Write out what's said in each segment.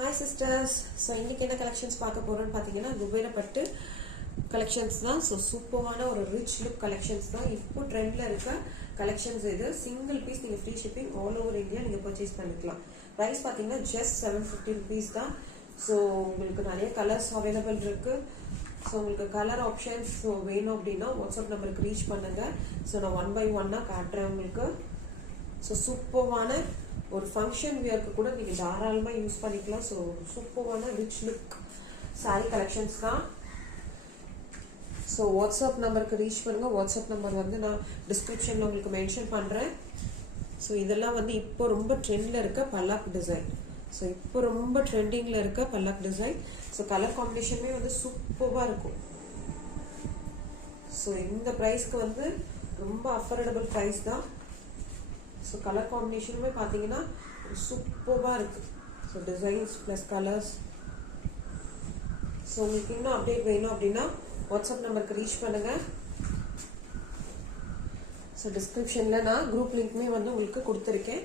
Hi sisters, so இன்னைக்கு என்ன collections பார்க்க போறோம்னு பாத்தீங்கன்னா குபேர பட்டு collections தான். So சூப்பரான ஒரு rich look collections தான். இப்போ ட்ரெண்ட்ல இருக்க collections இது. சிங்கிள் பீஸ் நீங்க free shipping all over India நீங்க பர்ச்சேஸ் பண்ணிக்கலாம். பிரைஸ் பாத்தீங்கன்னா just 750 rupees தான். So உங்களுக்கு நிறைய கலர்ஸ் அவைலபிள் இருக்கு. ஸோ உங்களுக்கு கலர் ஆப்ஷன்ஸ் வேணும் அப்படின்னா வாட்ஸ்அப் நம்பருக்கு ரீச் பண்ணுங்க. ஸோ நான் 1 by 1 காட்டுறேன் உங்களுக்கு. ஸோ சூப்பரான ஒரு ஃபங்க்ஷன் வியருக்கு கூட நீங்கள் தாராளமாக யூஸ் பண்ணிக்கலாம். ஸோ சூப்பரான ரிச் லுக் சாரி கலெக்ஷன்ஸ் தான். ஸோ வாட்ஸ்அப் நம்பருக்கு ரீச் பண்ணுங்க. வாட்ஸ்அப் நம்பர் வந்து நான் டிஸ்கிரிப்ஷனில் உங்களுக்கு மென்ஷன் பண்ணுறேன். ஸோ இதெல்லாம் வந்து இப்போ ரொம்ப ட்ரெண்டில் இருக்க பல்லாக் டிசைன். ஸோ இப்போ ரொம்ப ட்ரெண்டிங்கில் இருக்க பல்லாக் டிசைன். ஸோ கலர் காம்பினேஷனுமே வந்து சூப்பராக இருக்கும். ஸோ இந்த ப்ரைஸ்க்கு வந்து ரொம்ப அஃபோர்டபுள் ப்ரைஸ் தான். ஸோ கலர் காம்பினேஷனுமே பார்த்தீங்கன்னா சூப்பராக இருக்கு. So designs plus colours. So உங்களுக்கு இன்னும் அப்டேட் வேணும் அப்படின்னா வாட்ஸ்அப் நம்பருக்கு ரீச் பண்ணுங்க. ஸோ டிஸ்கிரிப்ஷனில் நான் குரூப் லிங்க்குமே வந்து உங்களுக்கு கொடுத்துருக்கேன்.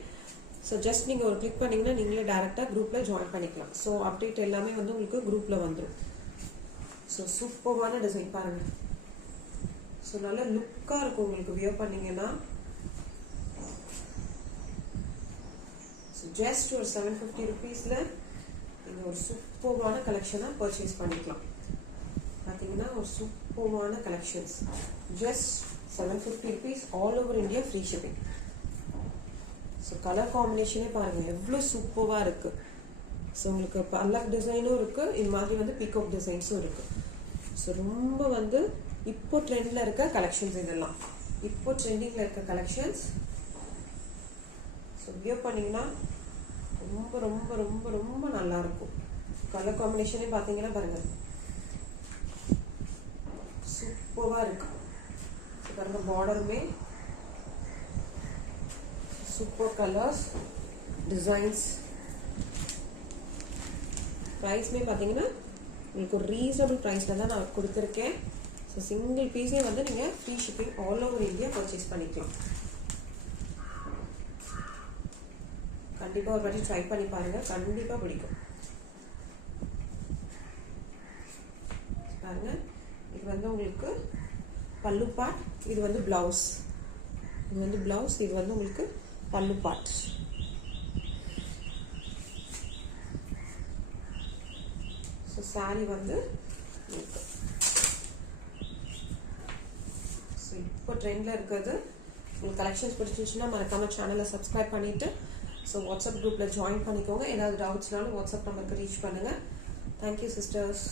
ஸோ ஜஸ்ட் நீங்கள் ஒரு கிளிக் பண்ணிங்கன்னா நீங்களே டேரெக்டாக குரூப்பில் ஜாயின் பண்ணிக்கலாம். ஸோ அப்டேட் எல்லாமே வந்து உங்களுக்கு குரூப்பில் வந்துடும். ஸோ சூப்பரான டிசைன் பாருங்கள். ஸோ நல்ல லுக்காக இருக்கும் உங்களுக்கு வியர் பண்ணிங்கன்னா. ஸோ ஜஸ்ட் ஒரு 750 rupeesல நீங்கள் ஒரு சூப்பரான கலெக்ஷனாக பர்ச்சேஸ் பண்ணிக்கலாம். பார்த்தீங்கன்னா ஒரு சூப்பரான collections just 750 rupees all over India free shipping. So colour காம்பினேஷனே பாருங்கள் எவ்வளோ சூப்பராக இருக்குது. ஸோ உங்களுக்கு பல்லாக் டிசைனும் இருக்குது, இது மாதிரி வந்து பீகாக் டிசைன்ஸும் இருக்குது. ஸோ ரொம்ப வந்து இப்போ ட்ரெண்டில் இருக்க கலெக்ஷன்ஸ் இதெல்லாம். இப்போ ட்ரெண்டிங்கில் இருக்க கலெக்ஷன்ஸ். ஸோ வியர் பண்ணிங்கன்னா ரொம்ப ரொம்ப ரொம்ப ரொம்ப நல்லாயிருக்கும். கலர் காம்பினேஷனே பார்த்தீங்கன்னா பாருங்கள் சூப்பராக இருக்கு. ஸோ பாருங்கள் பார்டருமே சூப்பர் கலர்ஸ் டிசைன்ஸ். ப்ரைஸ்மே பார்த்தீங்கன்னா உங்களுக்கு ஒரு ரீசனபிள் ப்ரைஸில் தான் நான் கொடுத்துருக்கேன். ஸோ சிங்கிள் பீஸே வந்து நீங்கள் free shipping all over India purchase பண்ணிக்கலாம். கண்டிப்பாக ஒரு வாட்டி ட்ரை பண்ணி பாருங்கள், கண்டிப்பாக பிடிக்கும். பாருங்கள் இது வந்து உங்களுக்கு பல்லு பார்ட், இது வந்து பிளவுஸ். இது வந்து பிளவுஸ், இது வந்து உங்களுக்கு பல்லு பார்ட். ஸோ சாரி வந்து ஸோ இப்போ ட்ரெண்டில் இருக்கிறது. உங்களுக்கு கலெக்ஷன்ஸ் பிடிச்சிருச்சுன்னா மறக்காம சேனலை சப்ஸ்கிரைப் பண்ணிவிட்டு ஸோ வாட்ஸ்அப் குரூப்பில் ஜாயின் பண்ணிக்கோங்க. ஏதாவது டவுட்ஸ்னாலும் வாட்ஸ்அப் நம்பருக்கு ரீச் பண்ணுங்கள். Thank you sisters.